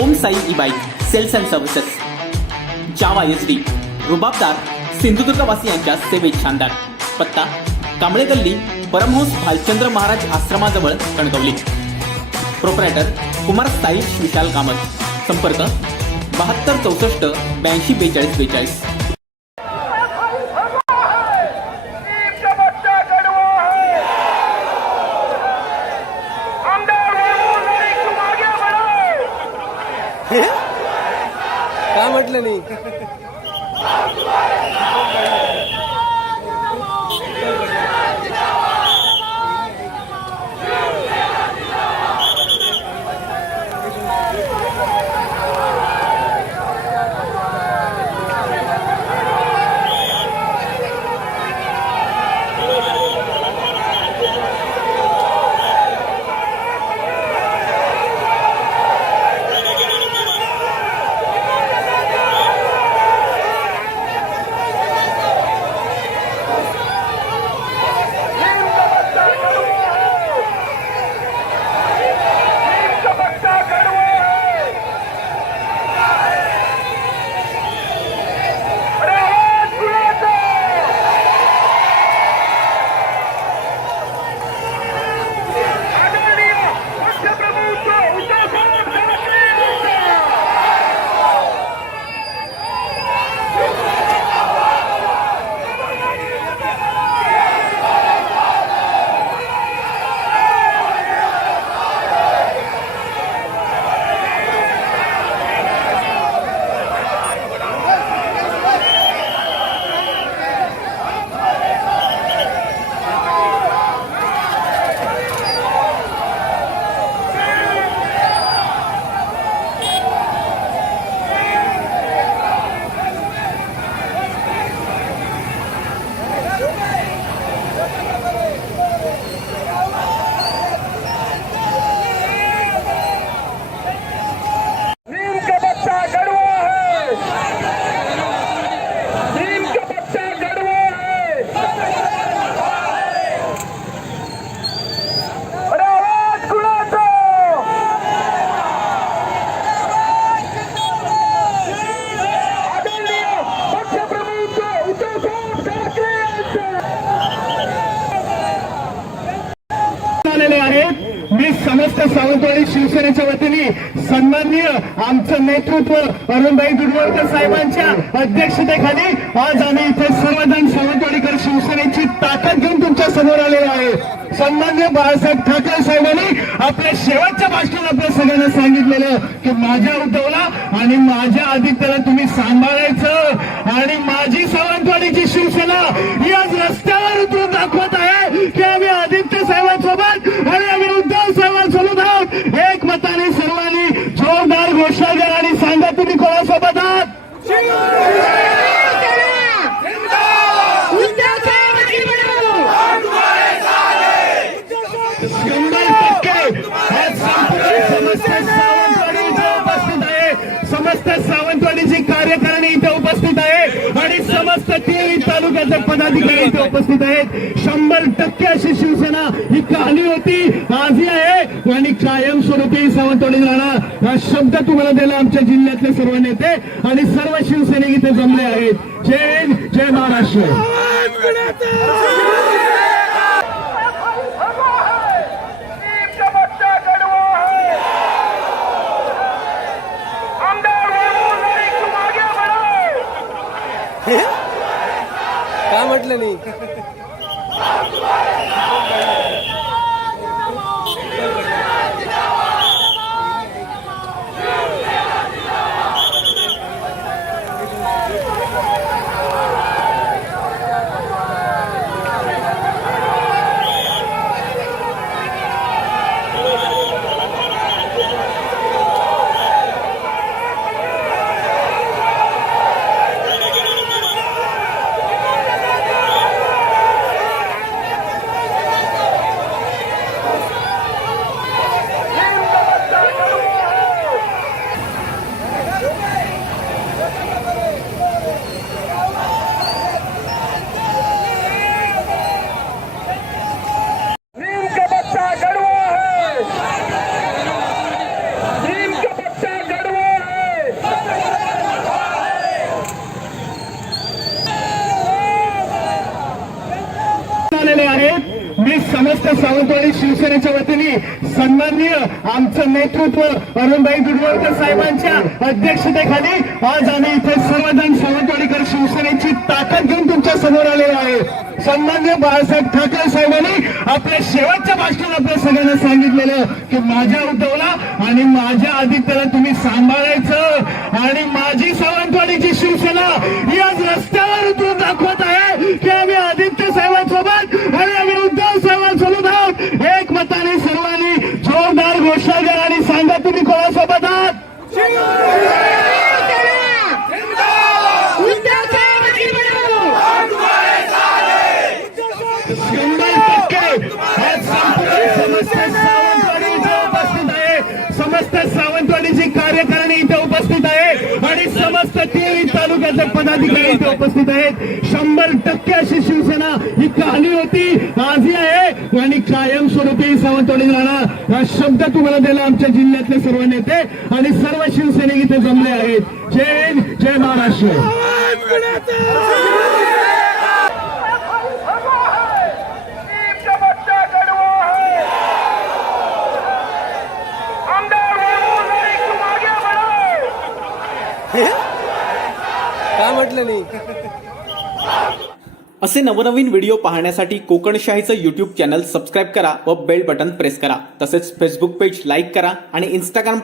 Om Sai e bike sales and services, Jawa SD, रुबाबदार सिंधुदुर्गवासियांच्या सेवेत शानदार. पत्ता कांबळे गल्ली, परमहंस भालचंद्र महाराज आश्रमाजवळ, कणकवली. प्रोप्रायटर कुमार साईश विशाल कामत. संपर्क 72 64 82 42 42. का म्हटलं नाही. मी समस्त सावंतवाडी शिवसेनेच्या वतीने सन्माननीय आमचं नेतृत्व अरुणभाई दुधवळकर साहेबांच्या अध्यक्षतेखाली आज आम्ही इथे सर्वजण सावंतवाडीकर शिवसेनेची ताकद घेऊन तुमच्या समोर आलेलो आहे. सन्माननीय बाळासाहेब ठाकरे साहेबांनी आपल्या शेवटच्या भाषणात आपल्या सगळ्यांना सांगितलेलं की माझ्या उद्धवला आणि माझ्या आदित्यला तुम्ही सांभाळायचं आणि माझी सावंतवाडीची शिवसेना ही आज रस्त्यावर उतरून दाखवत आहे की आम्ही आदित्य साहेबांसोबत आणि आम्ही उद्धव साहेबांसोबत आहोत. एक मताने सर्वांनी जोरदार घोषणा द्या आणि सांगा तुम्ही कोणासोबत आहात. समस्त सावंतवाडीची कार्यकारिणी इथे उपस्थित आहे आणि समस्त 23 तालुक्याचे पदाधिकारी इथे उपस्थित आहेत. 100% अशी शिवसेना ही काली होती, आजही आहे आणि कायमस्वरूपी सावंतवाडी राहणार हा शब्द तुम्हाला दिला आमच्या जिल्ह्यातले सर्व नेते आणि सर्व शिवसैनिक इथे जमले आहेत. जय हिंद, जय महाराष्ट्र. का म्हटलं नाही. मी समस्त सावंतवाडी शिवसेनेच्या वतीने सन्माननीय आमचं नेतृत्व अरुणभाई दुधवळकर साहेबांच्या अध्यक्षतेखाली आज आम्ही इथे सर्वजण सावंतवाडीकर शिवसेनेची ताकद घेऊन तुमच्या समोर आलेलो आहे. सन्माननीय बाळासाहेब ठाकरे साहेबांनी आपल्या शेवटच्या भाषणात आपल्या सगळ्यांना सांगितलेलं की माझ्या उद्धवला आणि माझ्या आदित्यला तुम्ही सांभाळायचं आणि माझी सावंतवाडीची शिवसेना ही आज रस्त्यावर उतरून दाखवत आहे की आम्ही आदित्य साहेबांसोबत आणि आम्ही उद्धव साहेबांसोबत आहोत. एक मताने सर्वांनी जोरदार घोषणा द्या आणि सांगा तुम्ही कोणासोबत आहात. समस्त सावंतवाडीची कार्यकारिणी इथे उपस्थित आहे आणि समस्त 23 तालुक्याचे पदाधिकारी इथे उपस्थित आहेत. 100% अशी शिवसेना ही कहाणी होती, आजही आहे आणि कायमस्वरूपी सावंतवाडी राहणार हा शब्द तुम्हाला दिला आमच्या जिल्ह्यातले सर्व नेते आणि सर्व शिवसैनिक इथे जमले आहेत. जय हिंद, जय महाराष्ट्र. का म्हटलं नाही? असे नवनवीन व्हिडिओ पाहण्यासाठी कोकणशाहीचं यूट्यूब चॅनल सबस्क्राईब करा व बेल बटन प्रेस करा. तसेच फेसबुक पेज लाईक करा आणि इंस्टाग्राम